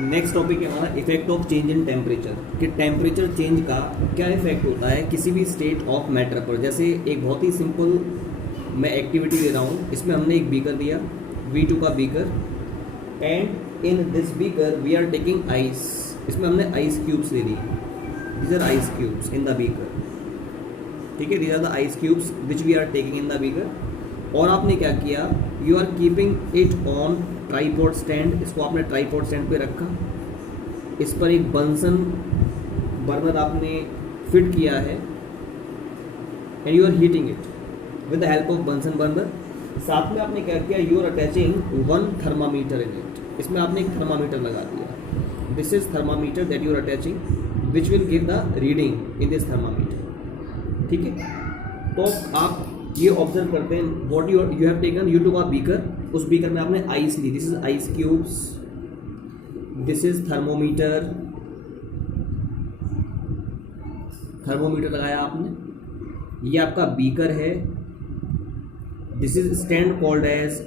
Next topic है हमारा effect of change in temperature, कि टेम्परेचर चेंज का क्या इफेक्ट होता है किसी भी स्टेट ऑफ मैटर पर। जैसे एक बहुत ही सिंपल मैं एक्टिविटी दे रहा हूँ, इसमें हमने एक बीकर दिया, V2 का beaker, and in this beaker we are taking ice. इसमें हमने आइस क्यूब्स ले ली, these are ice cubes in the beaker, ठीक है, these are the ice cubes which we are taking in the beaker. और आपने क्या किया, you are keeping it on tripod stand, इसको आपने ट्राईपॉड स्टैंड पे रखा, इस पर एक बंसन बर्नर आपने फिट किया है, and you are heating it with the help of Bunsen burner. साथ में आपने क्या किया, you are attaching one thermometer in it, इसमें आपने एक थर्मामीटर लगा दिया। This is thermometer that you are attaching which will give the reading in this thermometer, ठीक है। तो आप ये ऑब्जर्व करते हैं, what you have taken, you two का बीकर, उस बीकर में आपने ice Lee, this is ice cubes, this is thermometer, thermometer लगाया आपने, ये आपका बीकर है, this is stand called as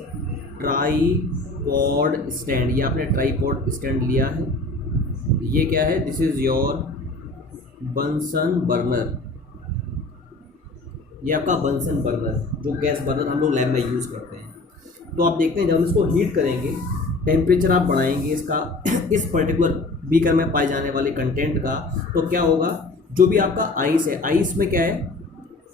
tripod stand, ये आपने ट्राईपॉड स्टैंड लिया है। ये क्या है, this is your Bunsen burner, ये आपका बंसन बर्नर, जो गैस बर्नर हम लोग लैब में यूज़ करते हैं। तो आप देखते हैं जब हम इसको हीट करेंगे, टेम्परेचर आप बढ़ाएंगे इसका इस पर्टिकुलर बीकर में पाए जाने वाले कंटेंट का, तो क्या होगा, जो भी आपका आइस है, आइस में क्या है,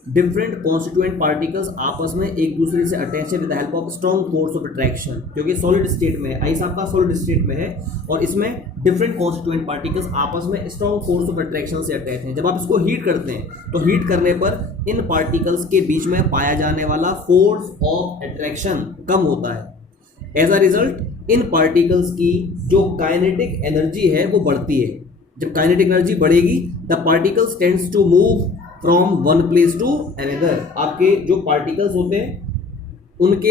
डिफरेंट कॉन्स्टिट्यूएंट पार्टिकल्स आपस में एक दूसरे से अटैच है with the help of strong force of attraction, क्योंकि सॉलिड स्टेट में है, आइस आपका सॉलिड स्टेट में है, और इसमें डिफरेंट कॉन्स्टिट्यूएंट पार्टिकल्स आपस में स्ट्रॉन्ग फोर्स ऑफ अट्रैक्शन से अटैच हैं। जब आप इसको हीट करते हैं, तो हीट करने पर इन पार्टिकल्स के बीच में पाया जाने वाला फोर्स ऑफ अट्रैक्शन कम होता है। As a result in particles की जो काइनेटिक एनर्जी है वो बढ़ती है। जब काइनेटिक एनर्जी बढ़ेगी, the particles tends to move from one place to another, आपके जो पार्टिकल्स होते हैं उनके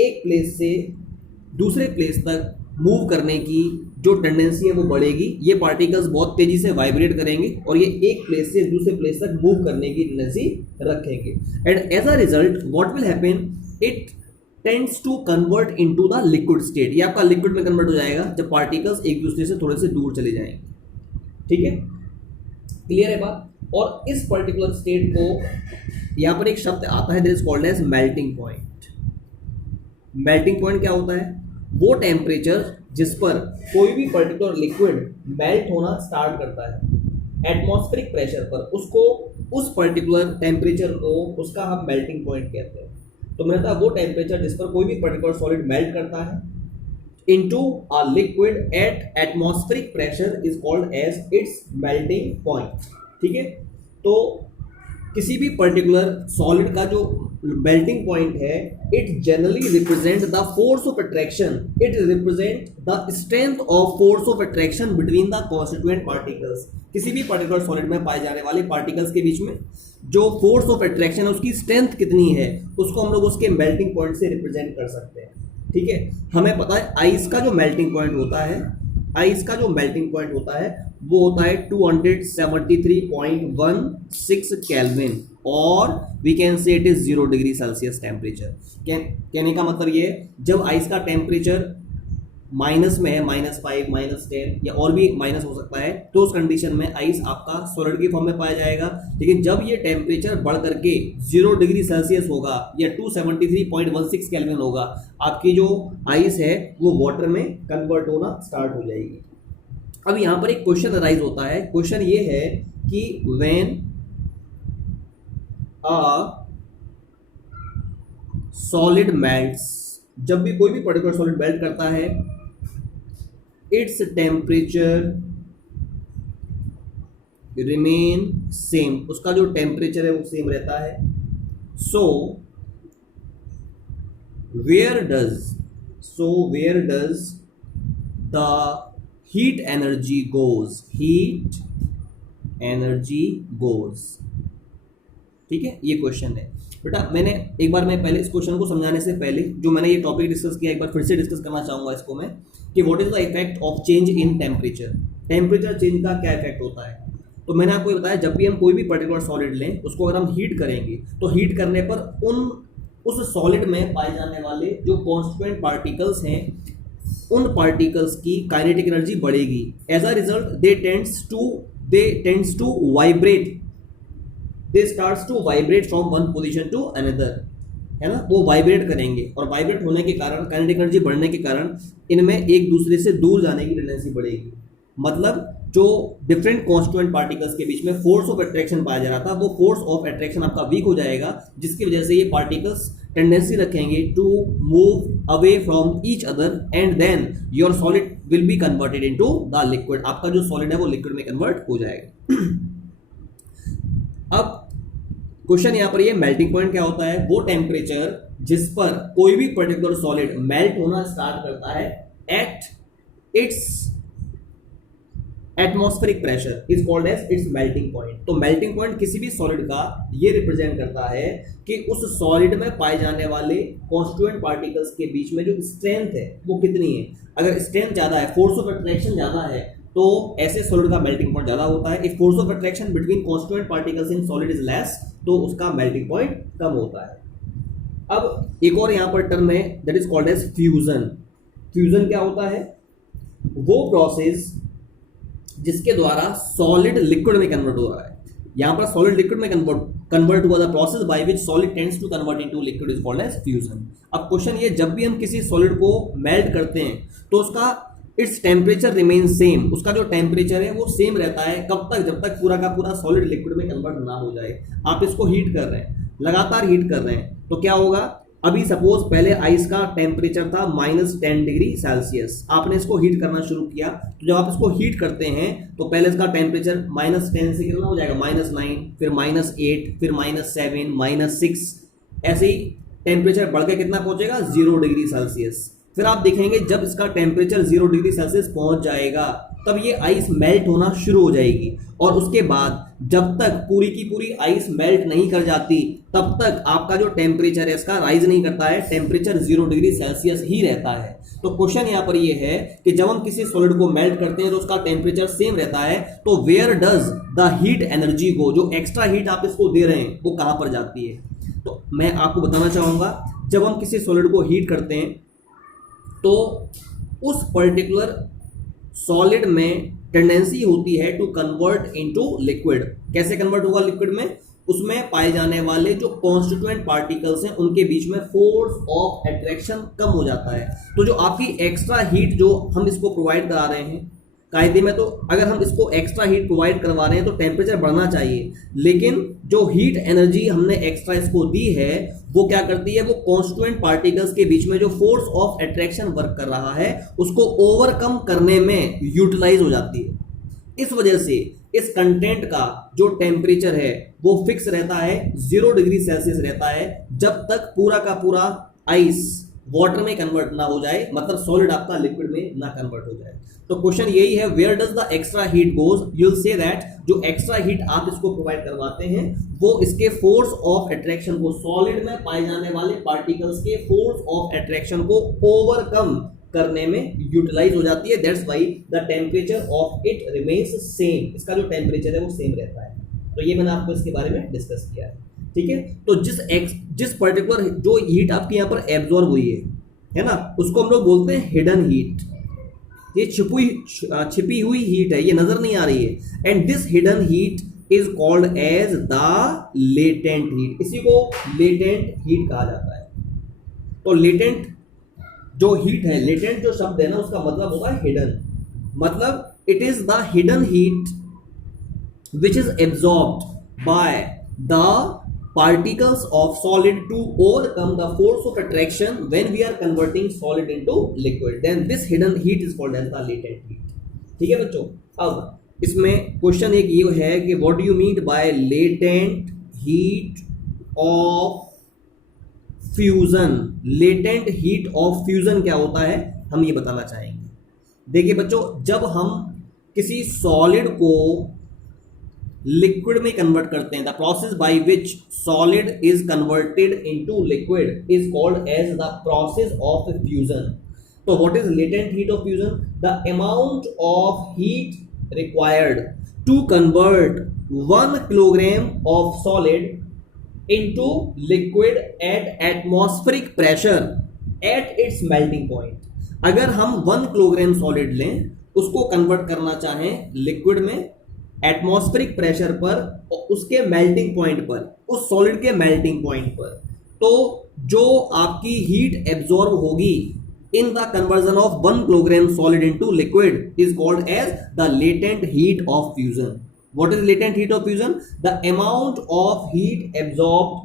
एक प्लेस से दूसरे प्लेस तक मूव करने की जो टेंडेंसी है वो बढ़ेगी। ये पार्टिकल्स बहुत तेजी से वाइब्रेट करेंगे और ये एक प्लेस से दूसरे प्लेस तक मूव करने की टेंडेंसी रखेंगे, and as a result what will happen, it tends to convert into the liquid state. ये आपका लिक्विड में कन्वर्ट हो जाएगा जब पार्टिकल्स एक दूसरे से थोड़े से दूर चले जाएंगे, ठीक है, क्लियर है बात। और इस पर्टिकुलर स्टेट को यहाँ पर एक शब्द आता है, that is called as melting point. Melting point क्या होता है, वो टेम्परेचर जिस पर कोई भी पर्टिकुलर लिक्विड मेल्ट होना स्टार्ट करता है एटमॉस्फेरिक प्रेशर पर, उसको उस पर्टिकुलर टेम्परेचर को उसका हम मेल्टिंग पॉइंट कहते हैं। तो मैंने कहा वो टेम्परेचर जिस पर कोई भी पर्टिकुलर सॉलिड मेल्ट करता है into a liquid at atmospheric pressure is called as its melting point, ठीक है। तो किसी भी पर्टिकुलर सॉलिड का जो मेल्टिंग पॉइंट है, it generally represent the force of attraction, it represent the strength of force of attraction between the constituent particles. किसी भी पर्टिकुलर सॉलिड में पाए जाने वाले पार्टिकल्स के बीच में जो फोर्स ऑफ अट्रैक्शन है, उसकी स्ट्रेंथ कितनी है, उसको हम लोग उसके मेल्टिंग पॉइंट से रिप्रेजेंट कर सकते हैं, ठीक है। हमें पता है आइस का जो मेल्टिंग पॉइंट होता है, आइस का जो मेल्टिंग पॉइंट होता है वो होता है 273.16 केल्विन, और we can say it is 0 degree Celsius temperature. कहने का मतलब ये है, जब आइस का टेम्परेचर माइनस में है, -5, -10 या और भी माइनस हो सकता है, तो उस कंडीशन में आइस आपका सॉलिड की फॉर्म में पाया जाएगा। लेकिन जब ये टेम्परेचर बढ़ करके 0 डिग्री सेल्सियस होगा या 273.16 केल्विन होगा, आपकी जो आइस है वो वाटर में कन्वर्ट होना स्टार्ट हो जाएगी। अब यहाँ पर एक क्वेश्चन अराइज होता है, क्वेश्चन ये है कि व्हेन अ सॉलिड मेल्ट्स, जब भी कोई भी पर्टिकुलर सॉलिड मेल्ट करता है, इट्स टेम्परेचर रिमेन सेम, उसका जो टेम्परेचर है वो सेम रहता है। So where does the heat energy goes, heat energy goes, ठीक है, ये क्वेश्चन है बेटा। मैं पहले इस क्वेश्चन को समझाने से पहले जो मैंने ये टॉपिक डिस्कस किया, एक बार फिर से डिस्कस करना चाहूंगा इसको मैं, कि what is the effect of change in temperature, temperature change का क्या इफेक्ट होता है। तो मैंने आपको बताया, जब भी हम कोई भी पर्टिकुलर सॉलिड लें, उसको अगर हम हीट करेंगे, तो हीट करने पर उस सॉलिड में पाए जाने वाले जो कॉन्स्टिट्यूएंट पार्टिकल्स हैं उन पार्टिकल्स की काइनेटिक एनर्जी बढ़ेगी। As a result they tends to vibrate, they starts to vibrate from one position to another, है ना, वो वाइब्रेट करेंगे और वाइब्रेट होने के कारण, काइनेटिक एनर्जी बढ़ने के कारण इनमें एक दूसरे से दूर जाने की टेंडेंसी बढ़ेगी। मतलब जो डिफरेंट कॉन्स्टिट्यूएंट पार्टिकल्स के बीच में फोर्स ऑफ अट्रैक्शन पाया जा रहा था, वो फोर्स ऑफ अट्रैक्शन आपका वीक हो जाएगा, जिसकी वजह से ये पार्टिकल्स टेंडेंसी रखेंगे to move away from each other and then your solid will be converted into the liquid. आपका जो सॉलिड है वो लिक्विड में कन्वर्ट हो जाएगा। अब क्वेश्चन यहां पर ये मेल्टिंग पॉइंट क्या होता है? वो टेम्परेचर जिस पर कोई भी पर्टिकुलर सॉलिड मेल्ट होना स्टार्ट करता है at its atmospheric pressure is called as its melting point. तो मेल्टिंग पॉइंट किसी भी सॉलिड का ये रिप्रेजेंट करता है कि उस सॉलिड में पाए जाने वाले कॉन्स्टिट्यूएंट पार्टिकल्स के बीच में जो स्ट्रेंथ है वो कितनी है। अगर स्ट्रेंथ ज्यादा है, फोर्स ऑफ अट्रैक्शन ज्यादा है, तो ऐसे सॉलिड का मेल्टिंग पॉइंट ज्यादा होता है। If force of attraction between constituent particles in solid is less, तो उसका मेल्टिंग पॉइंट कम होता है। अब एक और यहां पर टर्म है that is called as fusion. Fusion क्या होता है? वो प्रोसेस जिसके द्वारा सॉलिड लिक्विड में कन्वर्ट हो रहा है। यहां पर सॉलिड लिक्विड में कन्वर्ट हुआ, the process by which solid tends to convert into liquid is called as fusion. अब क्वेश्चन ये, जब भी हम किसी सॉलिड को मेल्ट करते हैं तो उसका इट्स टेम्परेचर रिमेन सेम, उसका जो टेम्परेचर है वो सेम रहता है। कब तक? जब तक पूरा का पूरा सॉलिड लिक्विड में कन्वर्ट ना हो जाए। आप इसको हीट कर रहे हैं, लगातार हीट कर रहे हैं, तो क्या होगा? अभी सपोज पहले आइस का टेम्परेचर था -10 डिग्री सेल्सियस, आपने इसको हीट करना शुरू किया, तो जब आप इसको हीट करते हैं तो पहले इसका टेम्परेचर -10 से कितना हो जाएगा? -9, फिर -8, फिर -7, -6, ऐसे ही टेम्परेचर बढ़ के कितना पहुंचेगा? 0 डिग्री सेल्सियस। फिर आप देखेंगे जब इसका टेम्परेचर 0 डिग्री सेल्सियस पहुंच जाएगा तब ये आइस मेल्ट होना शुरू हो जाएगी, और उसके बाद जब तक पूरी की पूरी आइस मेल्ट नहीं कर जाती तब तक आपका जो टेम्परेचर है इसका राइज नहीं करता है, टेम्परेचर 0 डिग्री सेल्सियस ही रहता है। तो क्वेश्चन यहाँ पर ये है कि जब हम किसी सॉलिड को मेल्ट करते हैं तो उसका टेम्परेचर सेम रहता है, तो where does the heat energy go? जो एक्स्ट्रा हीट आप इसको दे रहे हैं वो कहां पर जाती है? तो मैं आपको बताना चाहूंगा, जब हम किसी सॉलिड को हीट करते हैं तो उस पर्टिकुलर सॉलिड में टेंडेंसी होती है टू कन्वर्ट इनटू लिक्विड। कैसे कन्वर्ट होगा लिक्विड में? उसमें पाए जाने वाले जो कॉन्स्टिट्यूएंट पार्टिकल्स हैं उनके बीच में फोर्स ऑफ अट्रैक्शन कम हो जाता है। तो जो आपकी एक्स्ट्रा हीट जो हम इसको प्रोवाइड करा रहे हैं कायदे में, तो अगर हम इसको एक्स्ट्रा हीट प्रोवाइड करवा रहे हैं तो टेम्परेचर बढ़ना चाहिए, लेकिन जो हीट एनर्जी हमने एक्स्ट्रा इसको दी है वो क्या करती है? वो कॉन्स्टिट्यूएंट पार्टिकल्स के बीच में जो फोर्स ऑफ अट्रैक्शन वर्क कर रहा है उसको ओवरकम करने में यूटिलाइज हो जाती है। इस वजह से इस कंटेंट का जो टेम्परेचर है वो फिक्स रहता है, 0 डिग्री सेल्सियस रहता है, जब तक पूरा का पूरा आइस वाटर में कन्वर्ट ना हो जाए, मतलब सॉलिड आपका लिक्विड में ना कन्वर्ट हो जाए। तो क्वेश्चन यही है, where does the extra heat goes? You will say that जो एक्स्ट्रा हीट आप इसको प्रोवाइड करवाते हैं वो इसके फोर्स ऑफ अट्रैक्शन को, सॉलिड में पाए जाने वाले पार्टिकल्स के फोर्स ऑफ अट्रैक्शन को ओवरकम करने में यूटिलाइज हो जाती है। That's why the temperature of it remains same, इसका जो टेम्परेचर है वो सेम रहता है। तो ये मैंने आपको इसके बारे में डिस्कस किया है, ठीक है। तो जिस पर्टिकुलर जो हीट आपकी यहाँ पर एब्जॉर्ब हुई है ना, उसको हम लोग बोलते हैं हिडन हीट। ये छिपी हुई हीट है, ये नजर नहीं आ रही है, and this hidden heat is called as the latent heat. इसी को लेटेंट हीट कहा जाता है। तो लेटेंट जो हीट है, लेटेंट जो शब्द है ना, उसका मतलब होता है हिडन, मतलब it is the hidden heat which is absorbed by the particles of solid to overcome the force of attraction when we are converting solid into liquid, then this hidden heat is called as the latent heat। ठीक है बच्चों। अब इसमें question एक ये है कि what do you mean by latent heat of fusion? latent heat of fusion क्या होता है हम ये बताना चाहेंगे। देखिए बच्चों, जब हम किसी सॉलिड को लिक्विड में कन्वर्ट करते हैं, the process by which solid is converted into liquid is called as the process of fusion. तो what is latent heat of fusion? The amount of heat required to convert 1 kilogram of solid into liquid at atmospheric pressure at its melting point. अगर हम 1 kilogram solid लें, उसको convert करना चाहें liquid में atmospheric pressure पर और उसके मेल्टिंग पॉइंट पर, उस सॉलिड के मेल्टिंग पॉइंट पर, तो जो आपकी हीट एब्जॉर्ब होगी in the conversion of 1 kilogram solid into liquid is called as the latent heat of fusion. What is latent heat of fusion? The amount of heat absorbed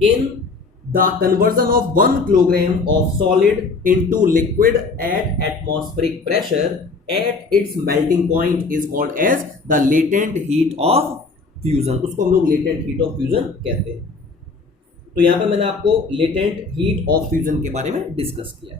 in the conversion of 1 kilogram of solid into liquid at atmospheric pressure at its melting point is called as the latent heat of fusion. उसको हम लोग latent heat of fusion कहते हैं। तो यहां पे मैंने आपको लेटेंट हीट ऑफ फ्यूजन के बारे में डिस्कस किया।